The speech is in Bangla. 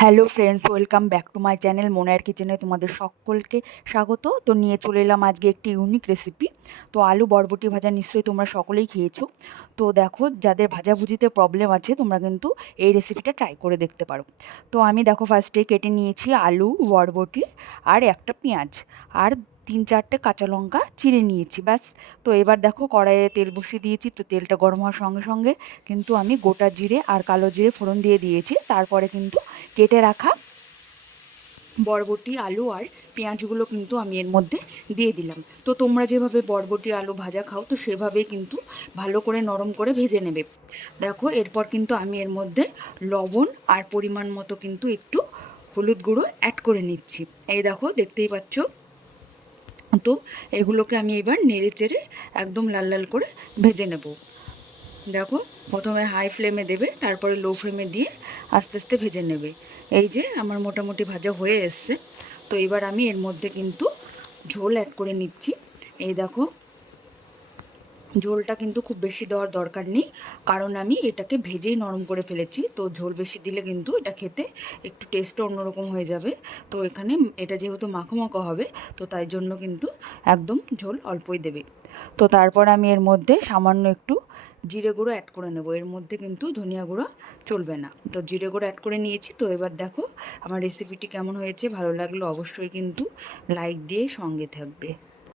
Hello friends welcome back to my channel মোনায়ের কিচেনে তোমাদের সকলকে স্বাগত। তো নিয়ে চলে এলাম আজকে একটি ইউনিক রেসিপি তো আলু বরবটি ভাজা নিশ্চয়ই তোমরা সকলেই খেয়েছো। তো দেখো, যাদের ভাজাভুজিতে প্রবলেম আছে, তোমরা কিন্তু এই রেসিপিটা ট্রাই করে দেখতে পারো। তো আমি দেখো ফার্স্টে কেটে নিয়েছি আলু, বরবটি আর একটা পেঁয়াজ। আর তিন চারটে কাঁচা লঙ্কা চিড়ে নিয়েছি, ব্যাস। তো এবার দেখো কড়াইয়ে তেল বসিয়ে দিয়েছি, তো তেলটা গরম হওয়ার সঙ্গে সঙ্গে কিন্তু আমি গোটা জিরে আর কালো জিরে ফোড়ন দিয়ে দিয়েছি। তারপরে কিন্তু কেটে রাখা। বরবটি, আলু আর পেঁয়াজগুলো কিন্তু আমি এর মধ্যে দিয়ে দিলাম। তো তোমরা যেভাবে বরবটি, আলু ভাজা খাও, তো সেভাবেই কিন্তু ভালো করে নরম করে ভেজে নেবে। দেখো, এরপর কিন্তু আমি এর মধ্যে লবণ আর পরিমাণ মতো কিন্তু একটু হলুদ গুঁড়ো অ্যাড করে নিচ্ছি। এই দেখো, দেখতেই পাচ্ছ? তো এগুলোকে আমি এবার নেড়ে চেড়ে একদম লাল লাল করে ভেজে নেব। দেখো, প্রথমে হাই ফ্লেমে দেবে, তারপরে লো ফ্লেমে দিয়ে আস্তে আস্তে ভেজে নেবে। এই যে আমার মোটামুটি ভাজা হয়ে এসছে। তো এবার আমি এর মধ্যে কিন্তু ঝোল অ্যাড করে নিচ্ছি। এই দেখো, ঝোলটা কিন্তু খুব বেশি দেওয়ার দরকার নেই, কারণ আমি এটাকে ভেজেই নরম করে ফেলেছি। তো ঝোল বেশি দিলে কিন্তু এটা খেতে একটু টেস্টটা অন্যরকম হয়ে যাবে। তো এখানে এটা যেহেতু মাখো মাখো হবে, তো তাই জন্য কিন্তু একদম ঝোল অল্পই দেবে। তো তারপর আমি এর মধ্যে সামান্য একটু জিরে গুঁড়ো অ্যাড করে নেব। এর মধ্যে কিন্তু ধনিয়া গুঁড়ো চলবে না। তো জিরে গুঁড়ো অ্যাড করে নিয়েছি। তো এবার দেখো আমার রেসিপিটি কেমন হয়েছে, ভালো লাগল অবশ্যই কিন্তু লাইক দিয়ে সঙ্গে থাকবে।